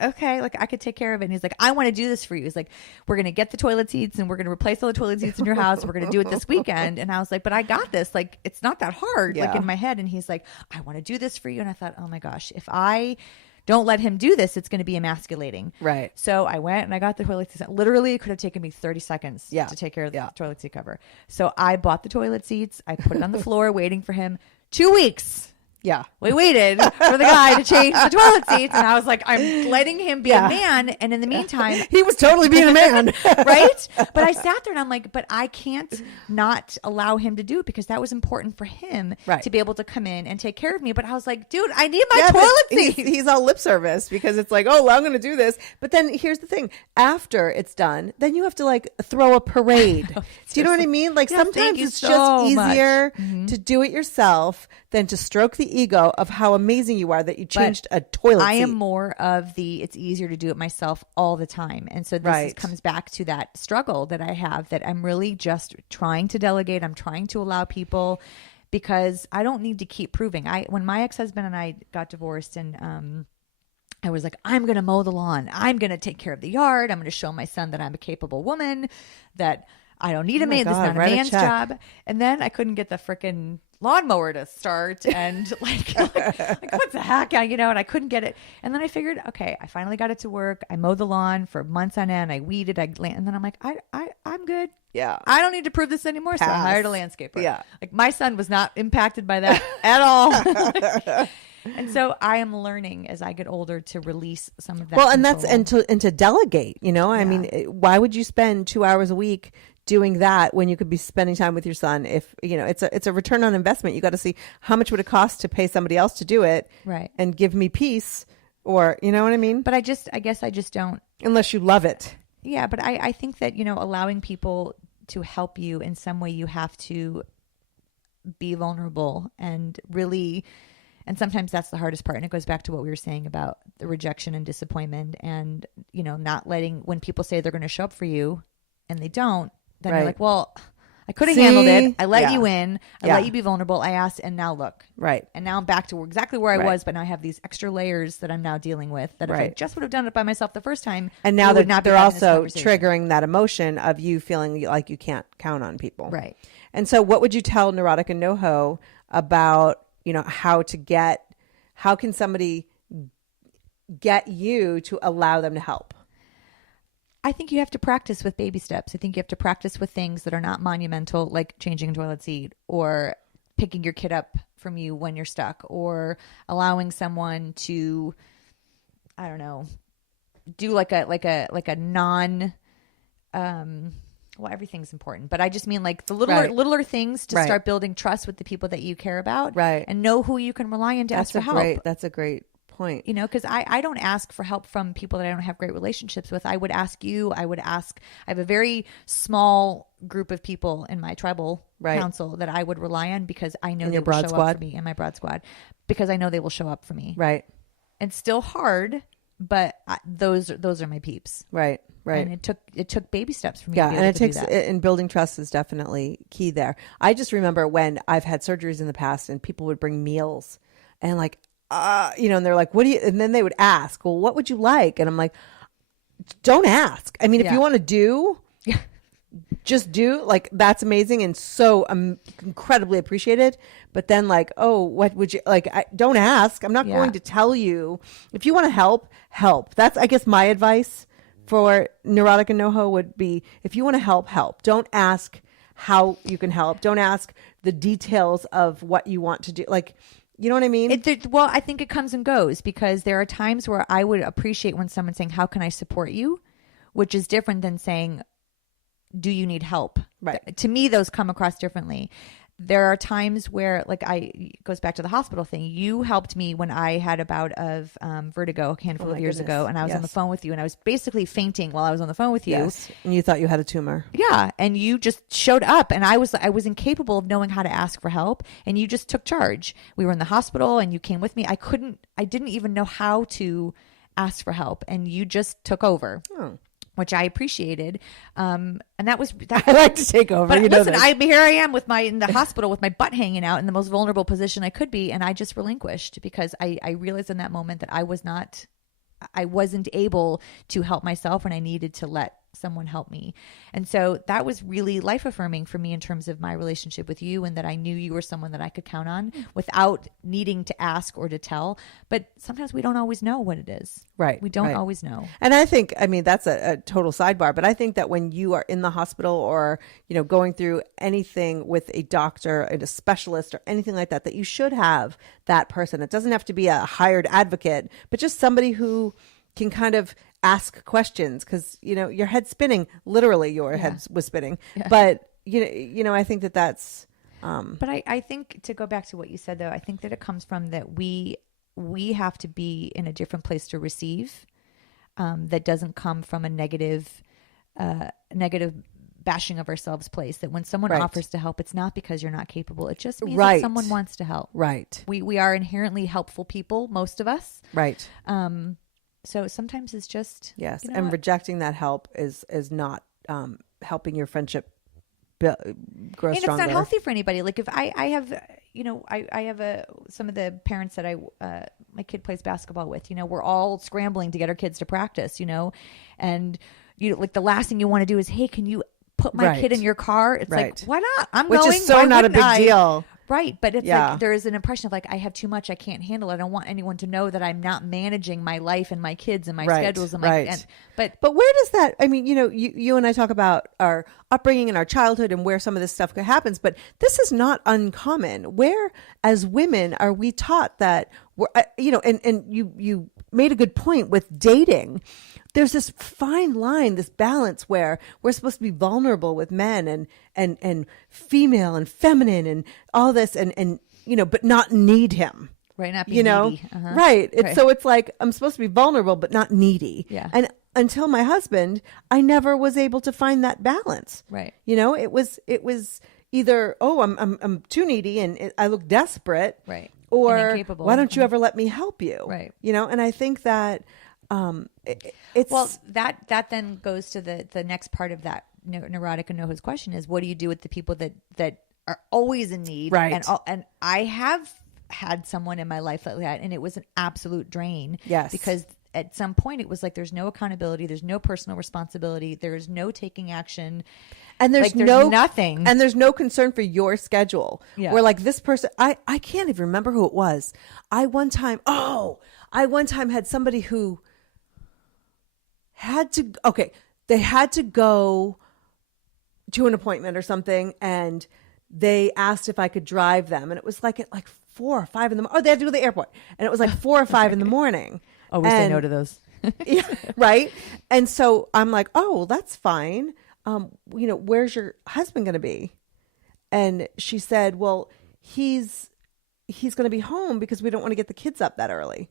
okay, like I could take care of it. And he's like, "I want to do this for you." He's like, "We're going to get the toilet seats and we're going to replace all the toilet seats in your house. We're going to do it this weekend." And I was like, "But I got this. Like, it's not that hard." Yeah. Like in my head. And he's like, "I want to do this for you." And I thought, oh my gosh, if I don't let him do this, it's going to be emasculating. Right. So I went and I got the toilet seat. Literally, it could have taken me 30 seconds to take care of the toilet seat cover. So I bought the toilet seats. I put it on the floor waiting for him. 2 weeks. Yeah. We waited for the guy to change the toilet seats. And I was like, I'm letting him be a man. And in the meantime, he was totally being a man. right? But I sat there and I'm like, but I can't not allow him to do it because that was important for him to be able to come in and take care of me. But I was like, dude, I need my toilet seat. He's all lip service because it's like, oh, well, I'm going to do this. But then here's the thing. After it's done, then you have to like throw a parade. Do you know what I mean? Like sometimes it's just easier to do it yourself than to stroke the ego of how amazing you are that you changed a toilet seat. I am more of it's easier to do it myself all the time. And so this comes back to that struggle that I have, that I'm really just trying to delegate. I'm trying to allow people because I don't need to keep proving. When my ex-husband and I got divorced and I was like, I'm going to mow the lawn. I'm going to take care of the yard. I'm going to show my son that I'm a capable woman, that I don't need a man. This is not a man's job. And then I couldn't get the frickin' lawnmower to start and like what the heck, and I couldn't get it. And then I figured, okay, I finally got it to work. I mowed the lawn for months on end. I weeded, and then I'm like, I'm good. Yeah. I don't need to prove this anymore. So I hired a landscaper. Yeah. Like my son was not impacted by that at all. And so I am learning as I get older to release some of that. Well, control. and to delegate, I mean, why would you spend 2 hours a week doing that when you could be spending time with your son? If it's a return on investment. You got to see how much would it cost to pay somebody else to do it, right? And give me peace, or you know what I mean. But I guess I just don't, unless you love it. Yeah, but I think that allowing people to help you in some way, you have to be vulnerable and really. And sometimes that's the hardest part. And it goes back to what we were saying about the rejection and disappointment and, not letting, when people say they're going to show up for you and they don't, then you're like, well, I could have handled it. I let you in. I let you be vulnerable. I asked, and now look. Right. And now I'm back to exactly where I was, but now I have these extra layers that I'm now dealing with that if I just would have done it by myself the first time. And now they're also triggering that emotion of you feeling like you can't count on people. Right. And so what would you tell Neurotic and NoHo about, how can somebody get you to allow them to help? I think you have to practice with baby steps. I think you have to practice with things that are not monumental, like changing a toilet seat or picking your kid up from you when you're stuck, or allowing someone to, I don't know, do like a non, well, everything's important, but I just mean like the littler things to start building trust with the people that you care about, and know who you can rely on to ask for help. That's a great point. You know, because I don't ask for help from people that I don't have great relationships with. I would ask you. I have a very small group of people in my tribal council that I would rely on, because I know they will show up for me, in my broad squad, because I know they will show up for me. Right. And still hard, but those are my peeps. Right. And it took baby steps for me. Yeah, to be able and it to takes do that. and building trust is definitely key there. I just remember when I've had surgeries in the past, and people would bring meals, and like, and they're like, "What do you?" And then they would ask, "Well, what would you like?" And I'm like, "Don't ask. I mean, if you want to do, just do. Like, that's amazing and so incredibly appreciated. But then, like, oh, what would you like? Don't ask. I'm not going to tell you. If you want to help. That's, I guess, my advice for neurotic and NoHo would be, if you want to help. Don't ask how you can help. Don't ask the details of what you want to do. Like, you know what I mean? Well, I think it comes and goes, because there are times where I would appreciate when someone's saying, how can I support you? Which is different than saying, do you need help? Right. To me, those come across differently. There are times where, like, it goes back to the hospital thing. You helped me when I had a bout of vertigo a handful of years ago, and I was on the phone with you, and I was basically fainting while I was on the phone with you. Yes. And you thought you had a tumor. Yeah, and you just showed up, and I was incapable of knowing how to ask for help, and you just took charge. We were in the hospital, and you came with me. I didn't even know how to ask for help, and you just took over. Oh. Which I appreciated, and that was that. I like to take over. But listen, here I am in the hospital with my butt hanging out in the most vulnerable position I could be, and I just relinquished, because I realized in that moment that I wasn't able to help myself, and I needed to let someone help me. And so that was really life affirming for me in terms of my relationship with you, and that I knew you were someone that I could count on without needing to ask or to tell. But sometimes we don't always know what it is. Right. We don't always know. And I think, that's a total sidebar, but I think that when you are in the hospital or, going through anything with a doctor and a specialist or anything like that, that you should have that person. It doesn't have to be a hired advocate, but just somebody who can kind of ask questions, because your head's spinning. Literally, your head was spinning. Yeah. But I think that's. But I think, to go back to what you said, though, I think that it comes from that we have to be in a different place to receive. That doesn't come from a negative bashing of ourselves place. That when someone offers to help, it's not because you're not capable. It just means that someone wants to help. Right. We are inherently helpful people, most of us. Right. So sometimes it's just and rejecting that help is not helping your friendship grow stronger. And it's not healthy for anybody. Like, if I have some of the parents that my kid plays basketball with, we're all scrambling to get our kids to practice, and like the last thing you want to do is, hey, can you put my kid in your car? It's like, why not? I'm going. Which is so not a big deal. Right. But it's like, there is an impression of like, I have too much. I can't handle it. I don't want anyone to know that I'm not managing my life and my kids and my schedules. And but where does that, you and I talk about our upbringing and our childhood and where some of this stuff happens, but this is not uncommon. Where, as women, are we taught that we're, and you made a good point with dating. There's this fine line, this balance where we're supposed to be vulnerable with men and female and feminine and all this and but not need him. Right, not be needy. Uh-huh. Right. So it's like, I'm supposed to be vulnerable but not needy. Yeah. And until my husband, I never was able to find that balance. Right. It was either, I'm too needy and I look desperate. Right. Or why don't you ever let me help you? Right. And I think that it's that then goes to the next part of that neurotic and NoHo's question is, what do you do with the people that are always in need? Right. And I have had someone in my life like that, and it was an absolute drain. Yes. Because at some point it was like, there's no accountability, there's no personal responsibility, there's no taking action, and there's nothing, and there's no concern for your schedule. Yeah. Where like this person, I can't even remember who it was. I one time had somebody who had to, they had to go to an appointment or something, and they asked if I could drive them, and it was like at like 4 or 5 in the morning. Oh, they had to go to the airport, and it was like 4 or 5 in the morning. Oh, we say no to those. Yeah, right. And so I'm like, oh, that's fine. Where's your husband going to be? And she said, well, he's going to be home because we don't want to get the kids up that early.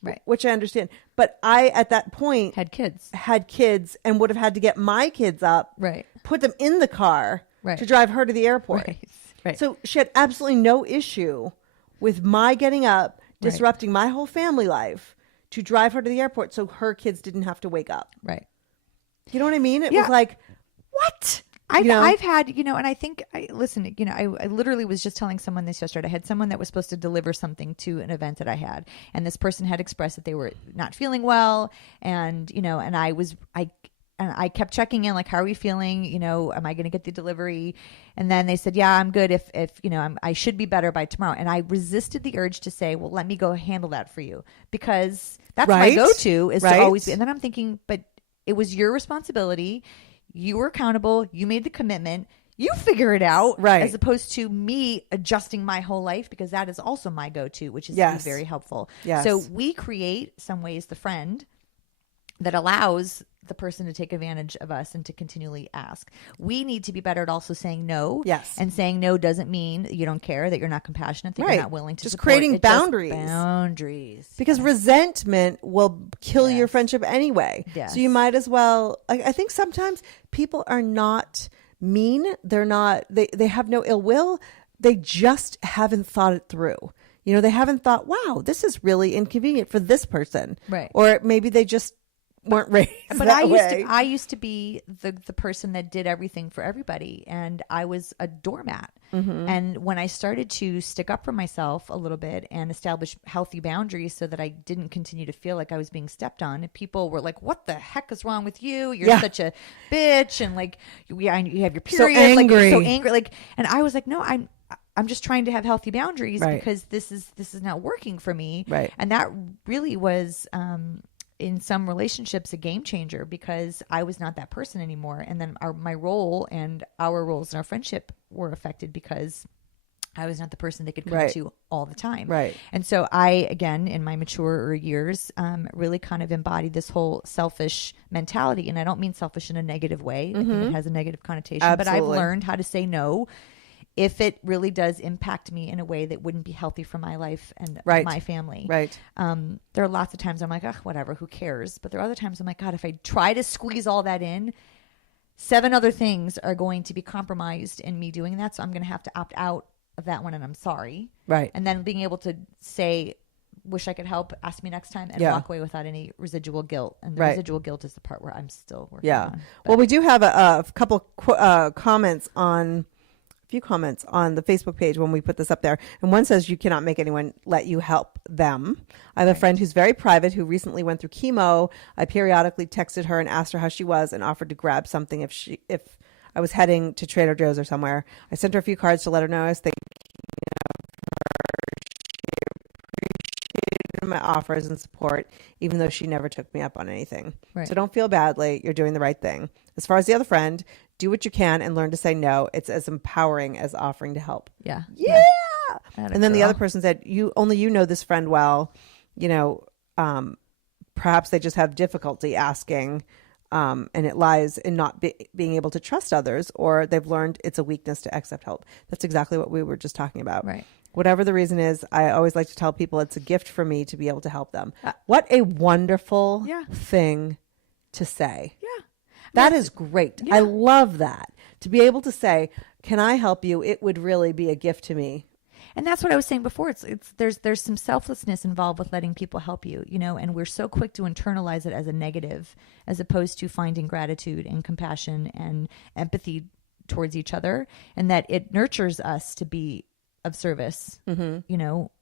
Right. Which I understand. But I, at that point, Had kids and would have had to get my kids up, Right. put them in the car Right. to drive her to the airport. Right. So she had absolutely no issue with my getting up, disrupting my whole family life to drive her to the airport so her kids didn't have to wake up. Right. You know what I mean? It Yeah. was like, what? I've had, and I think, I literally was just telling someone this yesterday. I had someone that was supposed to deliver something to an event that I had, and this person had expressed that they were not feeling well, and I kept checking in, like, how are we feeling? Am I going to get the delivery? And then they said, yeah, I'm good. If I should be better by tomorrow. And I resisted the urge to say, well, let me go handle that for you, because that's my go-to is to always be. And then I'm thinking, but it was your responsibility. You were accountable. You made the commitment. You figure it out. Right. As opposed to me adjusting my whole life, because that is also my go-to, which is very helpful. Yes. So we create some ways the friend that allows the person to take advantage of us and to continually ask. We need to be better at also saying no. Yes. And saying no doesn't mean that you don't care, that you're not compassionate, that you're not willing to just support. creating It's just boundaries. Boundaries. Because resentment will kill your friendship anyway. Yes. So you might as well, I think sometimes people are not mean. They're not, they have no ill will. They just haven't thought it through. They haven't thought, wow, this is really inconvenient for this person. Right. Or maybe they just weren't raised but that I used to be the person that did everything for everybody, and I was a doormat. Mm-hmm. And when I started to stick up for myself a little bit and establish healthy boundaries so that I didn't continue to feel like I was being stepped on, people were like, what the heck is wrong with you? You're such a bitch, and like you have your period, so angry. like you're so angry, like. And I was like, no, I'm just trying to have healthy boundaries because this is not working for me. Right. And that really was in some relationships a game changer, because I was not that person anymore. And then my role and our roles in our friendship were affected because I was not the person they could come to all the time. Right. And so I, again, in my maturer years, really kind of embodied this whole selfish mentality. And I don't mean selfish in a negative way. I think it has a negative connotation. Absolutely. But I've learned how to say no if it really does impact me in a way that wouldn't be healthy for my life and my family. Right. There are lots of times I'm like, whatever, who cares? But there are other times I'm like, God, if I try to squeeze all that in, 7 other things are going to be compromised in me doing that. So I'm going to have to opt out of that one, and I'm sorry. Right. And then being able to say, wish I could help, ask me next time, and walk away without any residual guilt. And the residual guilt is the part where I'm still working on. Well, we do have a couple comments on... few comments on the Facebook page when we put this up there. And one says, you cannot make anyone let you help them. I have a friend who's very private who recently went through chemo. I periodically texted her and asked her how she was and offered to grab something if I was heading to Trader Joe's or somewhere. I sent her a few cards to let her know I was thinking of her. She appreciated my offers and support, even though she never took me up on anything. Right. So don't feel badly. You're doing the right thing. As far as the other friend, do what you can and learn to say no. It's as empowering as offering to help. Yeah. And then the other person said, only you know this friend well. Perhaps they just have difficulty asking, and it lies in not being able to trust others, or they've learned it's a weakness to accept help. That's exactly what we were just talking about. Right. Whatever the reason is, I always like to tell people it's a gift for me to be able to help them. What a wonderful thing to say. Yeah. That is great. Yeah. I love that. To be able to say, can I help you? It would really be a gift to me. And that's what I was saying before. There's some selflessness involved with letting people help you, and we're so quick to internalize it as a negative, as opposed to finding gratitude and compassion and empathy towards each other, and that it nurtures us to be of service,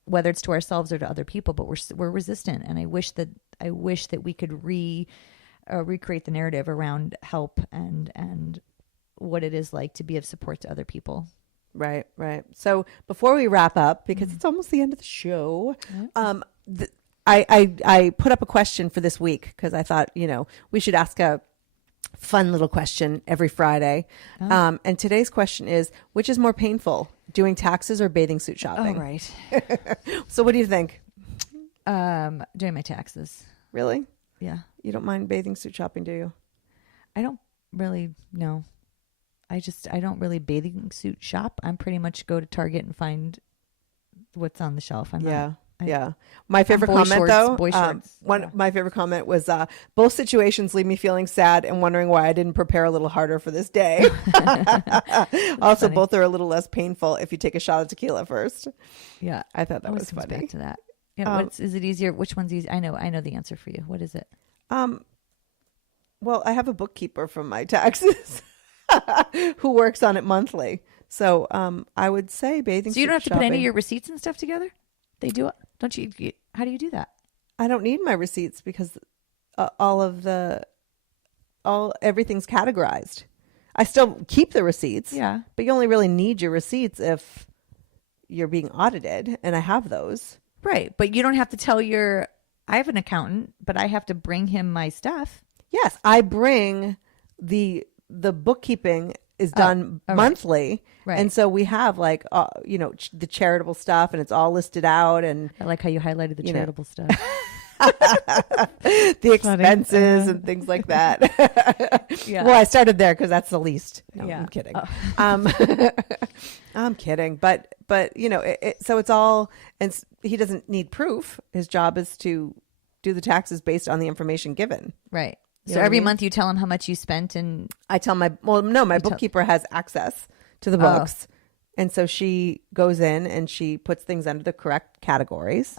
whether it's to ourselves or to other people, but we're resistant. And I wish that we could recreate the narrative around help and what it is like to be of support to other people. Right. So before we wrap up, because it's almost the end of the show, I put up a question for this week because I thought, we should ask a fun little question every Friday. And today's question is, which is more painful, doing taxes or bathing suit shopping? Oh, right. So what do you think? Doing my taxes. Really? Yeah. You don't mind bathing suit shopping, do you? I don't really, no. I don't really bathing suit shop. I'm pretty much go to Target and find what's on the shelf. Yeah. My favorite comment though, my favorite comment was, both situations leave me feeling sad and wondering why I didn't prepare a little harder for this day. Also, funny. both are a little less painful if you take a shot of tequila first. Yeah. I thought that was comes funny. back to that. Yeah. Is it easier? Which one's easy? I know the answer for you. What is it? Well, I have a bookkeeper from my taxes who works on it monthly. So, I would say bathing suit shopping. So you don't have to put any of your receipts and stuff together? They do it. Don't you? How do you do that? I don't need my receipts because everything's categorized. I still keep the receipts. Yeah. But you only really need your receipts if you're being audited, and I have those. Right. But you don't have to tell I have an accountant, but I have to bring him my stuff. Yes, I bring the bookkeeping is done monthly. Right. And so we have like, the charitable stuff, and it's all listed out. And I like how you highlighted the charitable stuff. the expenses and things like that. Yeah. Well, I started there because that's the least. No, Yeah. I'm kidding. Oh. I'm kidding. But so it's all, and he doesn't need proof. His job is to do the taxes based on the information given. Right. You So know what I every mean? month you tell him how much you spent, and I tell my bookkeeper has access to the books. And so she goes in and she puts things under the correct categories.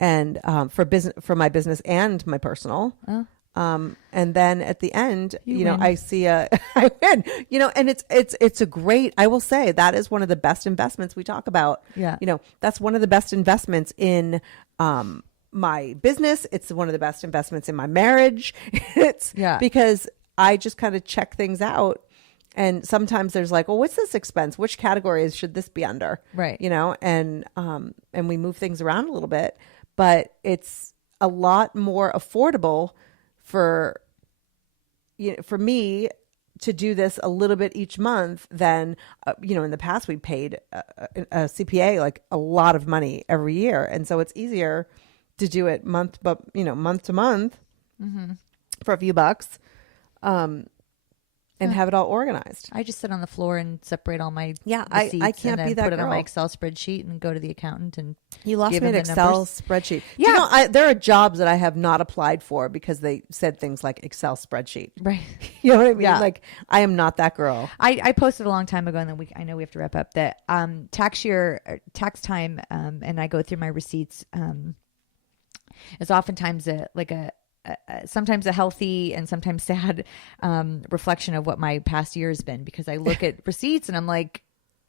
And for my business and my personal. And then at the end, win. I see I win, and it's a great, I will say that is one of the best investments we talk about. Yeah. That's one of the best investments in, my business. It's one of the best investments in my marriage. Because I just kind of check things out. And sometimes there's like, well, what's this expense? Which categories should this be under? Right. And we move things around a little bit, but it's a lot more affordable for me to do this a little bit each month than, in the past we paid a CPA like a lot of money every year. And so it's easier to do it month to month for a few bucks, and have it all organized. I just sit on the floor and separate all my I receipts can't and then be that put it on my girl. Excel spreadsheet and go to the accounnt and You lost give me him an the Excel numbers. spreadsheet. Yeah. Do you know, there are jobs that I have not applied for because they said things like Excel spreadsheet. Right. You know what I mean? Yeah. Like, I am not that girl. I posted a long time ago, and then I know we have to wrap up, that tax time, and I go through my receipts. Is oftentimes sometimes a healthy and sometimes sad reflection of what my past year has been, because I look at receipts and I'm like,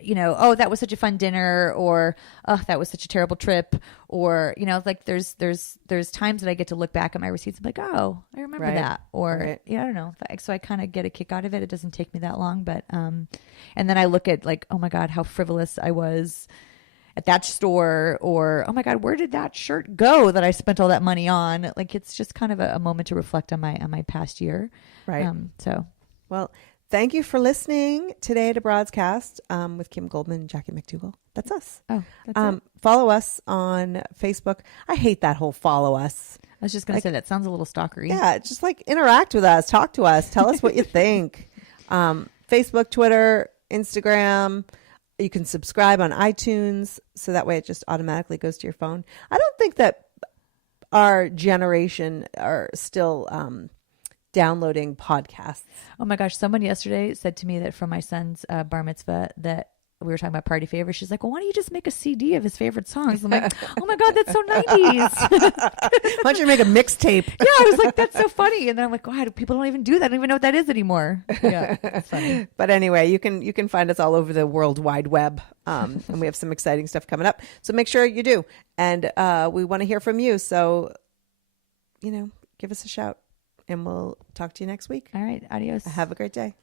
oh, that was such a fun dinner, or oh, that was such a terrible trip, or like there's times that I get to look back at my receipts and be like, oh, I remember that, or I don't know. So I kind of get a kick out of it. It doesn't take me that long, but and then I look at like, oh my God, how frivolous I was at that store, or oh my God, where did that shirt go that I spent all that money on? Like, it's just kind of a moment to reflect on my past year. Right. Well, thank you for listening today to Broadscast with Kim Goldman and Jackie McDougall. That's us. Oh, that's it. Follow us on Facebook. I hate that whole follow us. I was just going to say that sounds a little stalkery. Yeah, just like interact with us, talk to us, tell us what you think. Facebook, Twitter, Instagram. You can subscribe on iTunes, so that way it just automatically goes to your phone. I don't think that our generation are still downloading podcasts. Oh my gosh, someone yesterday said to me that for my son's bar mitzvah, that we were talking about party favorites. She's like, well, why don't you just make a CD of his favorite songs? I'm like, oh my God, that's so 90s. Why don't you make a mixtape? Yeah, I was like, that's so funny. And then I'm like, God, people don't even do that. I don't even know what that is anymore. Yeah, it's funny. But anyway, you can find us all over the World Wide Web. And we have some exciting stuff coming up. So make sure you do. And we want to hear from you. So, give us a shout. And we'll talk to you next week. All right. Adios. Have a great day.